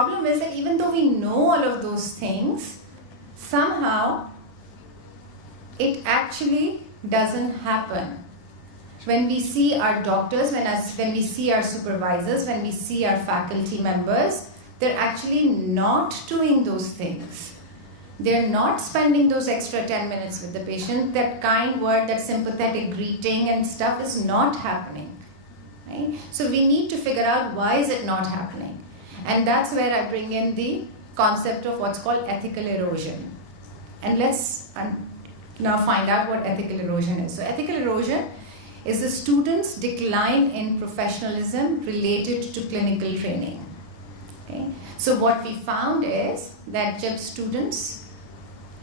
problem is that even though we know all of those things, somehow it actually doesn't happen. When we see our doctors, when we see our supervisors, when we see our faculty members, they're actually not doing those things. They're not spending those extra 10 minutes with the patient. That kind word, that sympathetic greeting and stuff is not happening. Right? So we need to figure out why is it not happening. And that's where I bring in the concept of what's called ethical erosion. And let's now find out what ethical erosion is. So ethical erosion is the student's decline in professionalism related to clinical training. Okay? So what we found is that जब students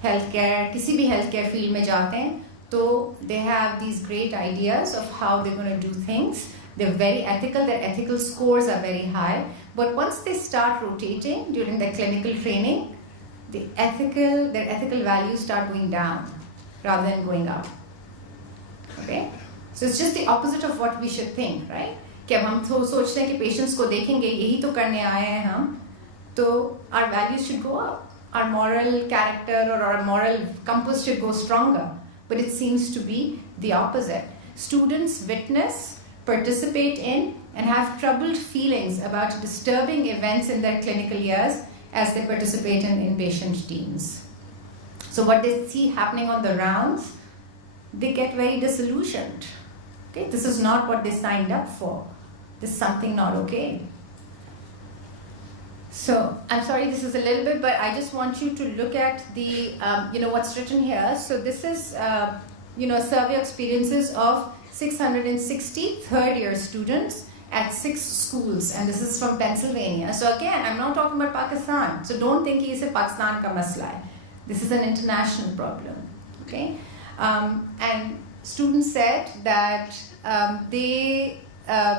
healthcare, किसी भी healthcare field में जाते हैं, तो they have these great ideas of how they're going to do things. They're very ethical, their ethical scores are very high. But once they start rotating during their clinical training, their ethical values start going down rather than going up. Okay? So it's just the opposite of what we should think, right? कि अब हम तो सोचते हैं कि patients को देखेंगे, यही तो करने आए हैं हम, तो our values should go up. Our moral character or our moral compass should go stronger. But it seems to be the opposite. Students witness, participate in, and have troubled feelings about disturbing events in their clinical years as they participate in inpatient teams. So what they see happening on the rounds, they get very disillusioned. Okay, this is not what they signed up for. This is something not okay. So I'm sorry, this is a little bit, but I just want you to look at the, what's written here. So this is, a survey experiences of 660 third-year students at 6 schools, and this is from Pennsylvania. So again, I'm not talking about Pakistan. So don't think it's a Pakistan ka masla hai. This is an international problem. Okay, and students said that they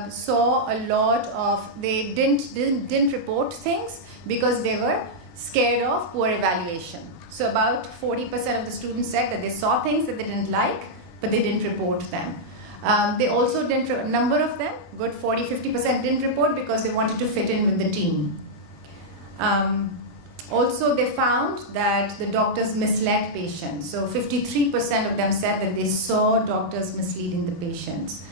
saw a lot of, they didn't report things because they were scared of poor evaluation. So about 40% of the students said that they saw things that they didn't like, but they didn't report them. They also didn't, a number of them, good 40-50% didn't report because they wanted to fit in with the team. Also, they found that the doctors misled patients. So 53% of them said that they saw doctors misleading the patients.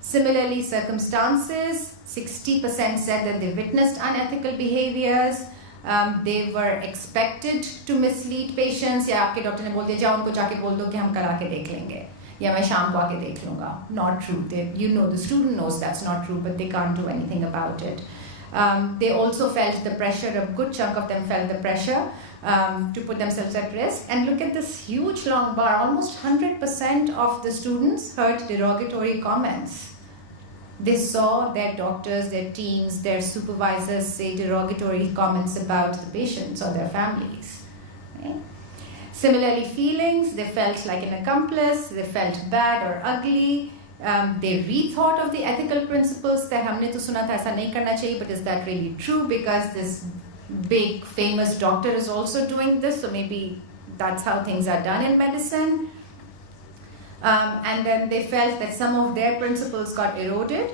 Similarly, circumstances, 60% said that they witnessed unethical behaviors. They were expected to mislead patients. या आपके doctor ने बोल दिया जाओ उनको जाके बोल दो कि हम कल आके देख लेंगे या मैं शाम को आके देख लूँगा. Not true. The student knows that's not true, but they can't do anything about it. They also felt the pressure, a good chunk of them felt the pressure to put themselves at risk. And look at this huge long bar, almost 100% of the students heard derogatory comments. They saw their doctors, their teams, their supervisors say derogatory comments about the patients or their families. Right? Similarly, feelings, they felt like an accomplice, they felt bad or ugly. They rethought of the ethical principles that हमने तो सुना था ऐसा नहीं करना चाहिए, but is that really true? Because this big famous doctor is also doing this, so maybe that's how things are done in medicine. And then they felt that some of their principles got eroded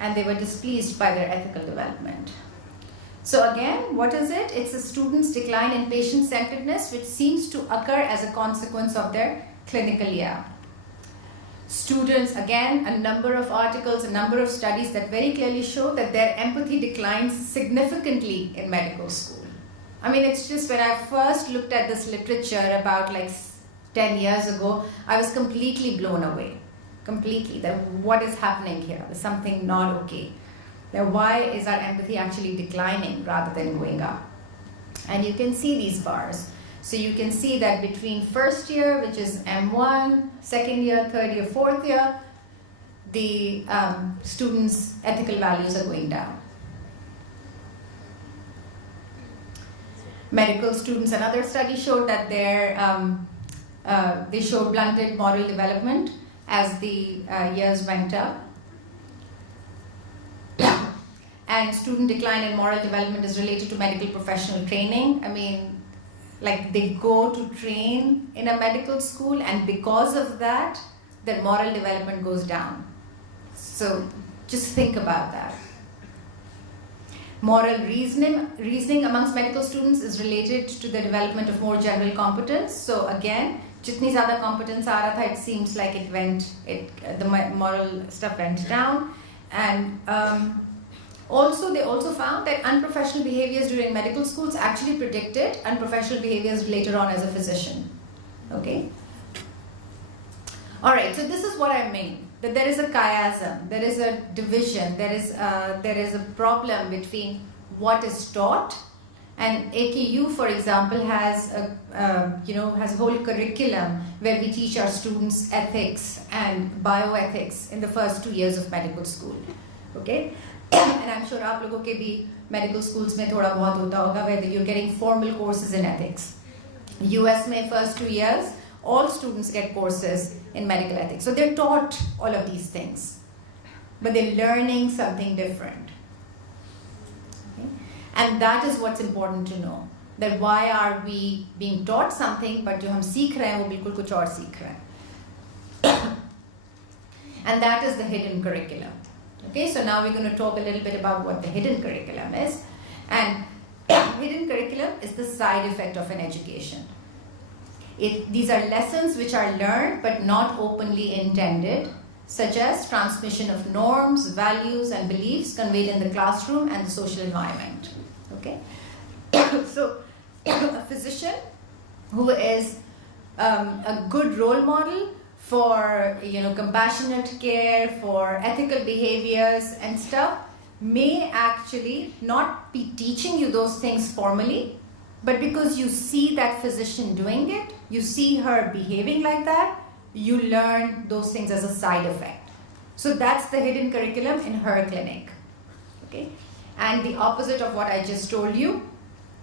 and they were displeased by their ethical development. So again, what is it? It's a student's decline in patient-centeredness, which seems to occur as a consequence of their clinical year. Students, again, a number of articles, a number of studies that very clearly show that their empathy declines significantly in medical school. I mean, it's just when I first looked at this literature about like 10 years ago, I was completely blown away. Completely. That what is happening here? There's something not okay. Now, why is our empathy actually declining rather than going up? And you can see these bars. So you can see that between first year, which is M1, second year, third year, fourth year, the students' ethical values are going down. Medical students, another study showed that they showed blunted moral development as the years went up. And student decline in moral development is related to medical professional training. I mean, like they go to train in a medical school and because of that, their moral development goes down. So just think about that. Moral reasoning amongst medical students is related to the development of more general competence. So again, jitni zyada competence aa raha tha, it seems like the moral stuff went down. And they also found that unprofessional behaviors during medical schools actually predicted unprofessional behaviors later on as a physician. Okay. All right. So this is what I mean. That there is a chiasm, there is a division, there is a problem between what is taught, and AKU, for example, has a whole curriculum where we teach our students ethics and bioethics in the first 2 years of medical school. Okay, and I'm sure आप लोगों के भी medical schools में थोड़ा बहुत होता होगा where you're getting formal courses in ethics. US में first 2 years. All students get courses in medical ethics. So they're taught all of these things, but they're learning something different. Okay? And that is what's important to know. That why are we being taught something, but जो हम सीख रहे हैं वो बिल्कुल कुछ और सीख रहे हैं. And that is the hidden curriculum. Okay, so now we're going to talk a little bit about what the hidden curriculum is. And hidden curriculum is the side effect of an education. These are lessons which are learned but not openly intended, such as transmission of norms, values, and beliefs conveyed in the classroom and the social environment. Okay, so a physician who is a good role model for compassionate care, for ethical behaviors and stuff, may actually not be teaching you those things formally. But because you see that physician doing it, you see her behaving like that, you learn those things as a side effect. So that's the hidden curriculum in her clinic. Okay? And the opposite of what I just told you,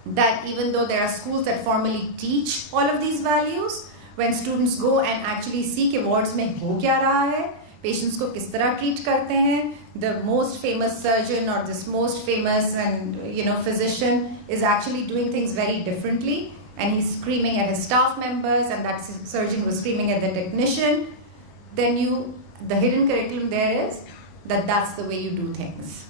that even though there are schools that formally teach all of these values, when students go and actually see कि wards में हो क्या रहा है, patients को किस तरह treat करते हैं, the most famous surgeon or this most famous and physician is actually doing things very differently, and he's screaming at his staff members, and that surgeon was screaming at the technician, then the hidden curriculum there is that that's the way you do things,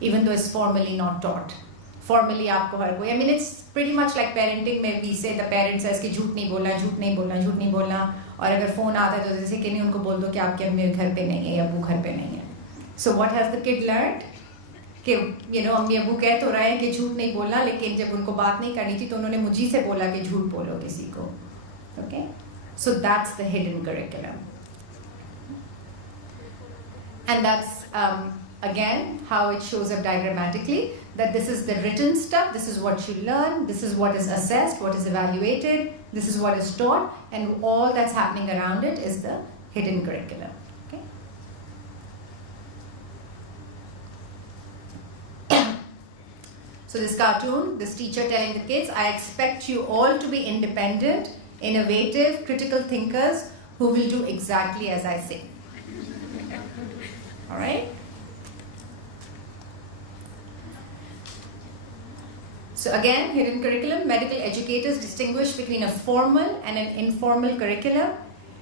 even though it's formally not taught. Formally आपको हर कोई, I mean it's pretty much like parenting में we say the parent says कि झूठ नहीं बोलना, झूठ नहीं बोलना, झूठ नहीं बोलना, और अगर फोन आता है तो जैसे कि नहीं उनको बोल दो कि आपके अम्मी घर पे नहीं है या अब्बू घर पे नहीं है. So what has the kid learned? कि अम्मी अब्बू कह तो रहे हैं कि झूठ नहीं बोलना, लेकिन जब उनको बात नहीं करनी थी तो उन्होंने मुझी से बोला कि झूठ बोलो किसी को. Okay, so that's the hidden curriculum, and that's again how it shows up diagrammatically. That this is the written stuff, this is what you learn, this is what is assessed, what is evaluated, this is what is taught, and all that's happening around it is the hidden curriculum. Okay? So this cartoon, this teacher telling the kids, I expect you all to be independent, innovative, critical thinkers who will do exactly as I say. All right? So again, hidden curriculum, medical educators distinguish between a formal and an informal curriculum.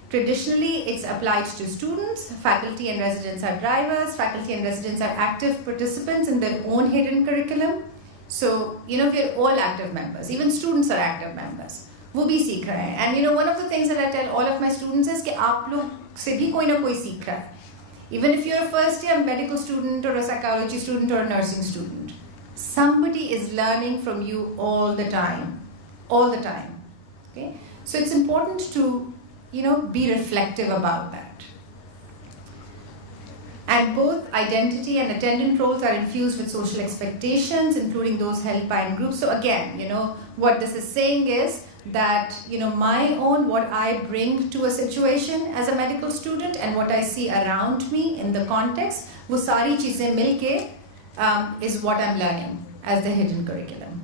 Traditionally, it's applied to students. Faculty and residents are drivers. Faculty and residents are active participants in their own hidden curriculum. So, we're all active members. Even students are active members. वो भी सीख रहे हैं. And one of the things that I tell all of my students is कि आप लोग से भी कोई ना कोई सीख रहा है. Even if you're a first year medical student or a psychology student or a nursing student, somebody is learning from you all the time. Okay, so it's important to be reflective about that. And both identity and attendant roles are infused with social expectations, including those held by in groups. So again, what this is saying is that what I bring to a situation as a medical student and what I see around me in the context, वो सारी चीजें मिलके is what I'm learning as the hidden curriculum.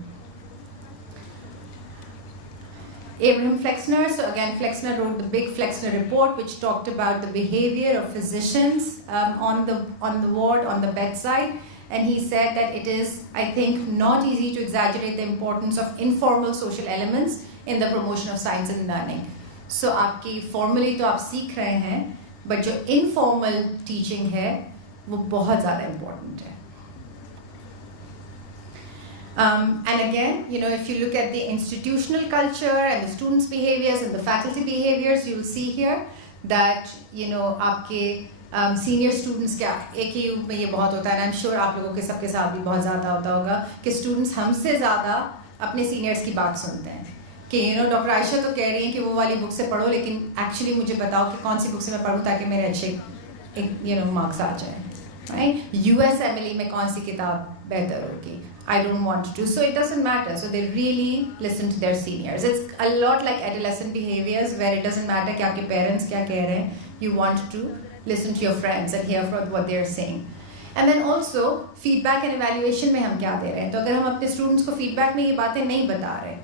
Abraham Flexner, so again Flexner wrote the big Flexner report, which talked about the behavior of physicians on the ward, on the bedside, and he said that it is, I think, not easy to exaggerate the importance of informal social elements in the promotion of science and learning. So आपकी formally तो आप सीख रहे हैं, but जो informal teaching है वो बहुत ज़्यादा important है. And again, if you look at the institutional culture and the students' behaviors and the faculty behaviors, you'll see here that, आपके सीनियर स्टूडेंट्स क्या एक ही में ये बहुत होता है, and I'm sure आप लोगों के सबके साथ भी बहुत ज़्यादा होता होगा कि स्टूडेंट्स हमसे ज़्यादा अपने सीनियर्स की बात सुनते हैं कि डॉक्टर आयशा तो कह रही हैं कि वो वाली बुक से पढ़ो, लेकिन एक्चुअली मुझे बताओ कि कौन सी बुक से मैं पढ़ूँ ताकि मेरे अच्छे मार्क्स आ जाए, राइट? USMLE में कौन सी किताब बेहतर होगी? I don't want to. So it doesn't matter. So they really listen to their seniors. It's a lot like adolescent behaviors where it doesn't matter कि आपके parents क्या कह रहे हैं. You want to listen to your friends and hear from what they're saying. And then also feedback and evaluation में हम क्या दे रहे हैं? तो अगर हम अपने students को feedback में ये बातें नहीं बता रहे,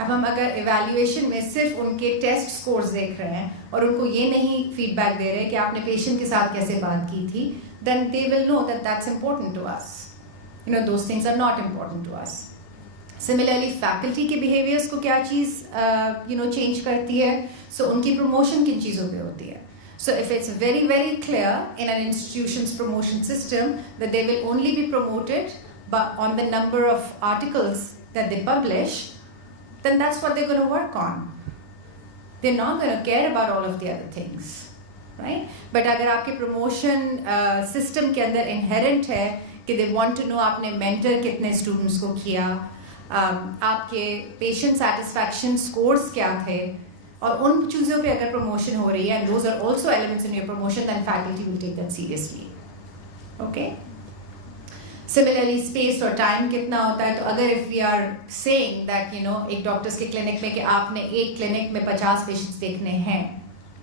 अब हम अगर evaluation में सिर्फ उनके test scores देख रहे हैं और उनको ये नहीं feedback दे रहे कि आपने patient के साथ कैसे बात की थी, then they will know that that's important to us. Those things are not important to us. Similarly, faculty के behaviors को क्या चीज़ change करती है? So उनकी promotion किन चीज़ों पे होती है? So if it's very, very clear in an institution's promotion system that they will only be promoted on the number of articles that they publish, then that's what they're going to work on. They're not going to care about all of the other things, right? But अगर आपके promotion system के अंदर inherent है कि they want to know आपने mentor कितने students को किया, आपके patient satisfaction scores क्या थे, और उन चीज़ों पे अगर promotion हो रही है, and those are also elements in your promotion, then faculty will take that seriously. Okay? Similarly, space और time कितना होता है? तो अगर if we are saying that एक doctors के clinic में कि आपने एक clinic में 50 patients देखने हैं,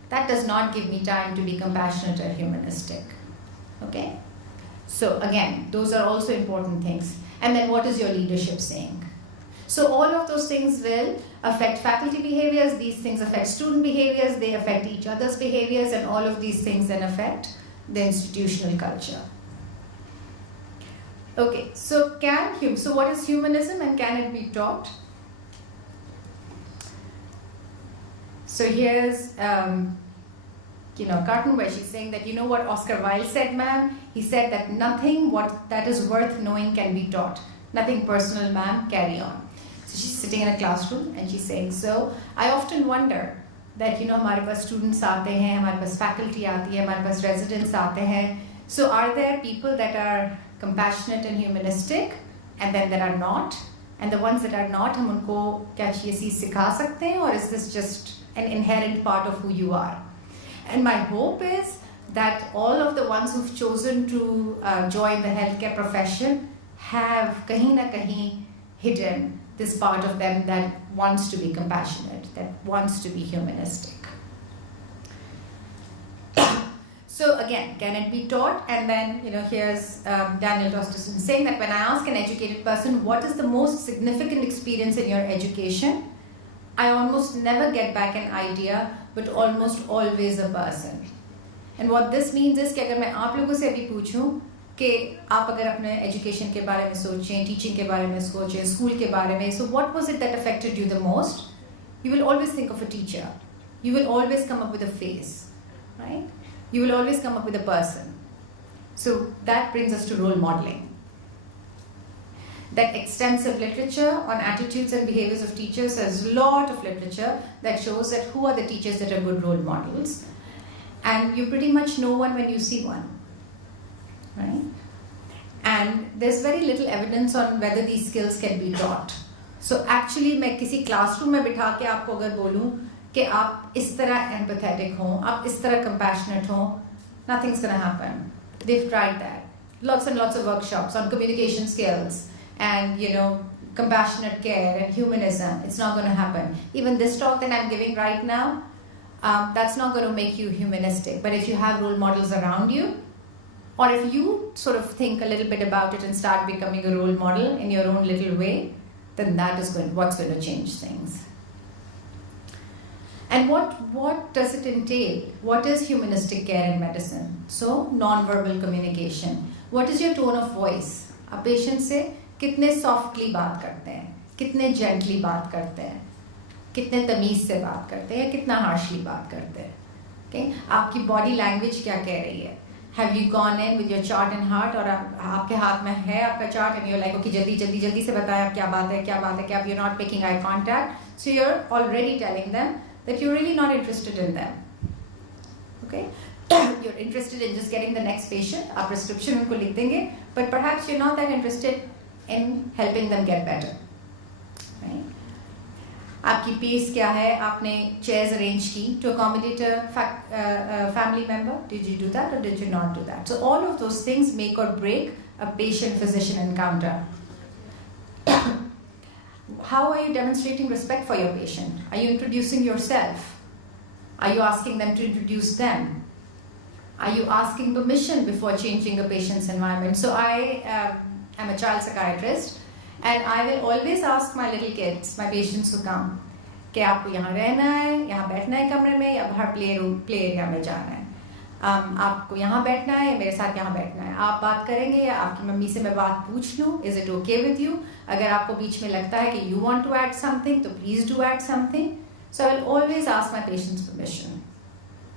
that does not give me time to be compassionate or humanistic. Okay? So again, those are also important things. And then what is your leadership saying? So all of those things will affect faculty behaviors, these things affect student behaviors, they affect each other's behaviors, and all of these things then affect the institutional culture. Okay, so what is humanism and can it be taught? So here's cartoon where she's saying that what Oscar Wilde said, ma'am? He said that nothing that is worth knowing can be taught. Nothing personal, ma'am, carry on. So she's sitting in a classroom and she's saying, so I often wonder that हमारे पास students आते हैं, हमारे पास faculty आती है, हमारे पास residents आते हैं. So are there people that are compassionate and humanistic and then there are not? And the ones that are not, हम उनको क्या चीज़ सिखा सकते हैं, or is this just an inherent part of who you are? And my hope is that all of the ones who've chosen to join the healthcare profession have kahin na kahin hidden this part of them that wants to be compassionate, that wants to be humanistic. So again, can it be taught? And then, here's Daniel Dosterson saying that when I ask an educated person, what is the most significant experience in your education? I almost never get back an idea, but almost always a person. And what this means is कि अगर मैं आप लोगों से अभी पूछूं कि आप अगर अपने education के बारे में सोचें, teaching के बारे में सोचें, school के बारे में, so what was it that affected you the most? You will always think of a teacher. You will always come up with a face, right? You will always come up with a person. So that brings us to role modeling. That extensive literature on attitudes and behaviors of teachers, there's a lot of literature that shows that who are the teachers that are good role models. And you pretty much know one when you see one, right? And there's very little evidence on whether these skills can be taught. So actually मैं किसी classroom में बिठा के आपको अगर बोलूँ कि आप इस तरह empathetic हों, आप इस तरह compassionate हों, nothing's gonna happen. They've tried that. Lots and lots of workshops on communication skills and compassionate care and humanism. It's not gonna happen. Even this talk that I'm giving right now, that's not going to make you humanistic. But if you have role models around you, or if you sort of think a little bit about it and start becoming a role model in your own little way, then that is what's going to change things. And what does it entail? What is humanistic care in medicine? So, non-verbal communication. What is your tone of voice? आप patient से कितने softly बात करते हैं, कितने gently बात करते हैं, कितने तमीज़ से बात करते हैं या कितना harshly बात करते हैं. Okay? आपकी body language क्या कह रही है? Have you gone in with your chart in heart, और आपके हाथ में है आपका chart, and you're like, okay, जल्दी से बताएं आप क्या बात है, क्या you're not making eye contact, so you're already telling them that you're really not interested in them. Okay, you're interested in just getting the next patient. आप prescription उनको लिख देंगे, but perhaps you're not that interested in helping them get better. Right? आपकी pace क्या है? आपने chairs arrange की to accommodate a family member. Did you do that or did you not do that? So all of those things make or break a patient-physician encounter. How are you demonstrating respect for your patient? Are you introducing yourself? Are you asking them to introduce them? Are you asking permission before changing a patient's environment? So I am a child psychiatrist. And I will always ask my little kids, my patients who come, कि आपको यहाँ रहना है, यहाँ बैठना है कमरे में, या बाहर प्ले एरिया में जाना है. आपको यहाँ बैठना है या मेरे साथ यहाँ बैठना है. आप बात करेंगे या आपकी मम्मी से मैं बात पूछ लूँ. Is it okay with you? अगर आपको बीच में लगता है कि you want to add something, तो please do add something. So I will always ask my patients permission.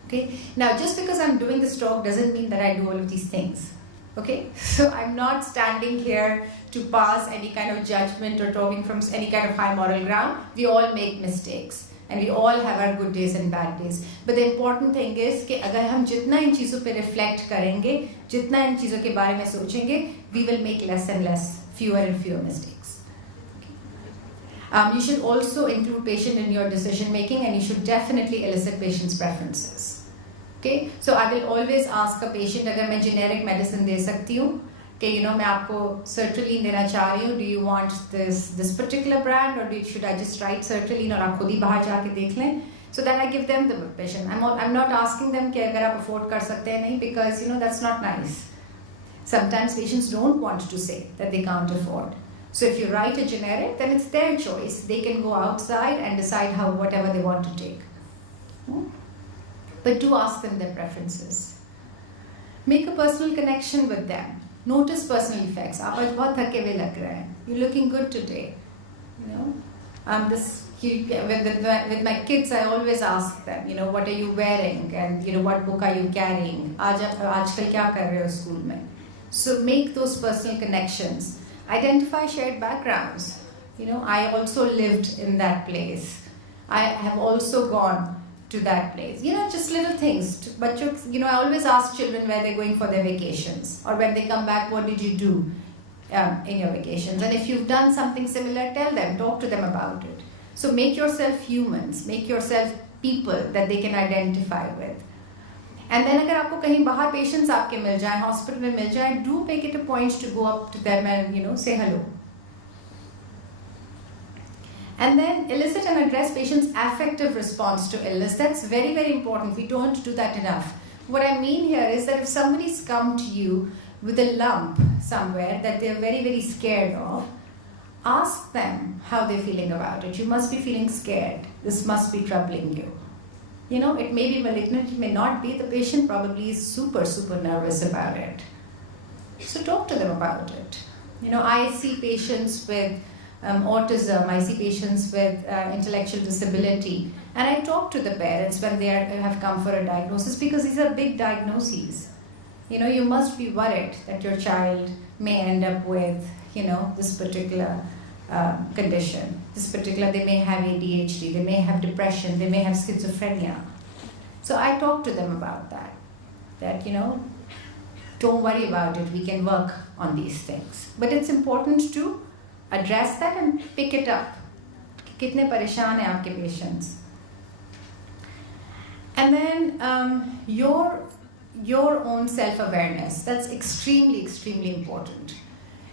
Okay. Now, just because I'm doing this talk doesn't mean that I do all of these things. Okay, so I'm not standing here to pass any kind of judgment or talking from any kind of high moral ground. We all make mistakes and we all have our good days and bad days. But the important thing is कि अगर हम जितना इन चीज़ों पे reflect करेंगे, जितना इन चीज़ों के बारे में सोचेंगे, we will make less and less, fewer and fewer mistakes. You should also include patient in your decision making, and you should definitely elicit patient's preferences. Okay, so I will always ask a patient, अगर मैं generic medicine दे सकती हूँ, कि मैं आपको sertraline देना चाह रही हूँ, do you want this particular brand or should I just write sertraline और आप खुद ही बाहर जाके देख लें? So then I give them the patient. I'm not asking them कि अगर आप afford कर सकते हैं नहीं, because that's not nice. Sometimes patients don't want to say that they can't afford. So if you write a generic, then it's their choice. They can go outside and decide whatever they want to take. But do ask them their preferences. Make a personal connection with them. Notice personal effects. आप आज बहुत थके हुए लग रहे हैं. You're looking good today. With my kids, I always ask them, what are you wearing, and what book are you carrying? आजकल क्या कर रहे हो स्कूल में? So make those personal connections. Identify shared backgrounds. I also lived in that place. I have also gone to that place. Just little things. But I always ask children where they're going for their vacations, or when they come back, what did you do in your vacations? And if you've done something similar, tell them, talk to them about it. So make yourself humans, make yourself people that they can identify with. And then अगर आपको कहीं बाहर patients आपके मिल जाएं, hospital में मिल जाएं, do make it a point to go up to them and say hello. And then elicit and address patients' affective response to illness. That's very, very important. We don't do that enough. What I mean here is that if somebody's come to you with a lump somewhere that they're very, very scared of, ask them how they're feeling about it. You must be feeling scared. This must be troubling you. It may be malignant, it may not be. The patient probably is super, super nervous about it. So talk to them about it. I see patients with autism, I see patients with intellectual disability, and I talk to the parents when they have come for a diagnosis, because these are big diagnoses. You must be worried that your child may end up with, this particular condition. They may have ADHD, they may have depression, they may have schizophrenia. So I talk to them about that, don't worry about it, we can work on these things. But it's important to address that and pick it up. Kitne pareshan hai aapke patients. And then your own self-awareness. That's extremely, extremely important.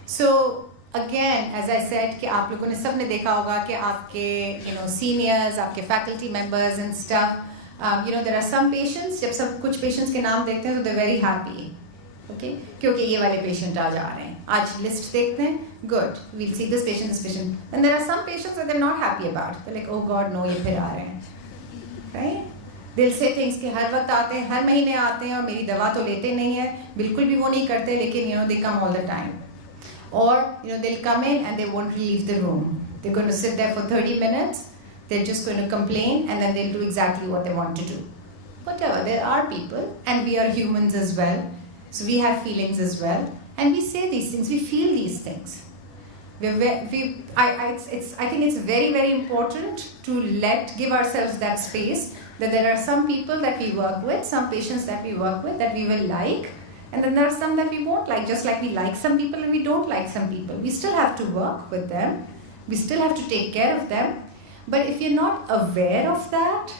So again, as I said, कि आप लोगों ने सबने देखा होगा कि आपके seniors, आपके faculty members and stuff, there are some patients, जब सब कुछ patients के नाम देखते हैं तो they're very happy. Okay? क्योंकि ये वाले patient आज आ रहे हैं. आज list देखते हैं, good, we'll see this patient. And there are some patients that they're not happy about. They're like, oh God, no, ये फिर आ रहे हैं. Right? They'll say things कि हर वक्त आते हैं, हर महीने आते हैं और मेरी दवा तो लेते नहीं है, बिल्कुल भी वो नहीं करते, लेकिन they come all the time. Or they'll come in and they won't leave the room. They're going to sit there for 30 minutes, they're just going to complain, and then they'll do exactly what they want to do. Whatever, there are people, and we are humans as well. So we have feelings as well, and we say these things, we feel these things. I think it's very, very important to give ourselves that space, that there are some people that we work with, some patients that we work with that we will like, and then there are some that we won't like, just like we like some people and we don't like some people. We still have to work with them, we still have to take care of them, but if you're not aware of that,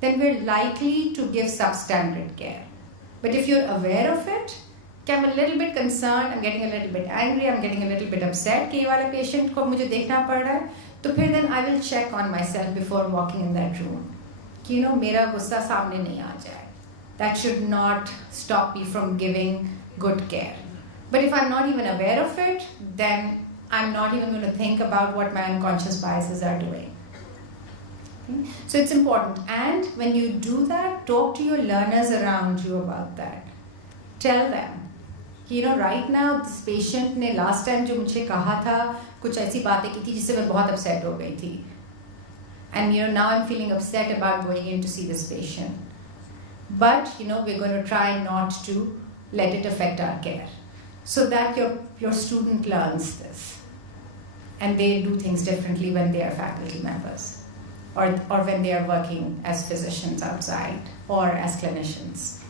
then we're likely to give substandard care. But if you're aware of it, I'm a little bit concerned, I'm getting a little bit angry, I'm getting a little bit upset कि ये वाला patient को मुझे देखना पड़ रहा है, तो फिर then I will check on myself before walking in that room. कि मेरा गुस्सा सामने नहीं आ जाए. That should not stop me from giving good care. But if I'm not even aware of it, then I'm not even going to think about what my unconscious biases are doing. Okay? So it's important. And when you do that, talk to your learners around you about that. Tell them. Right now, this patient ने last time जो मुझे कहा था कुछ ऐसी बातें की थी जिससे मैं बहुत upset हो गई थी. And now I'm feeling upset about going in to see this patient. But we're going to try not to let it affect our care, so that your student learns this, and they do things differently when they are faculty members, or when they are working as physicians outside or as clinicians.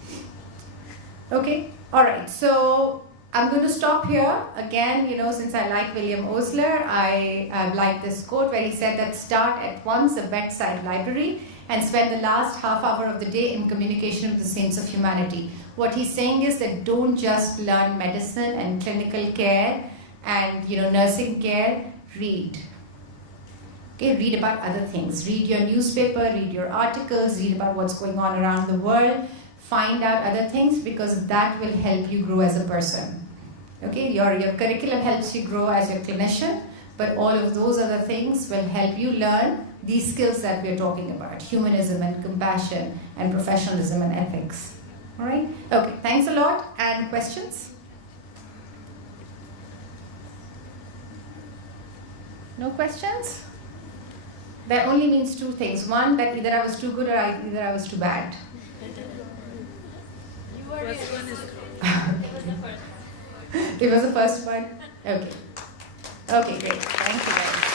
Okay, all right. So I'm going to stop here. Again, since I like William Osler, I like this quote where he said that start at once a bedside library and spend the last half hour of the day in communication with the saints of humanity. What he's saying is that don't just learn medicine and clinical care and nursing care, read. Okay, read about other things. Read your newspaper, read your articles, read about what's going on around the world, find out other things, because that will help you grow as a person. Okay, your curriculum helps you grow as a clinician, but all of those other things will help you learn these skills that we're talking about: humanism and compassion and professionalism and ethics. All right? Okay, thanks a lot. And questions? No questions? That only means two things. One, that either I was too good or either I was too bad. You were the first one. It was the first one? Okay. Okay, great. Thank you very much.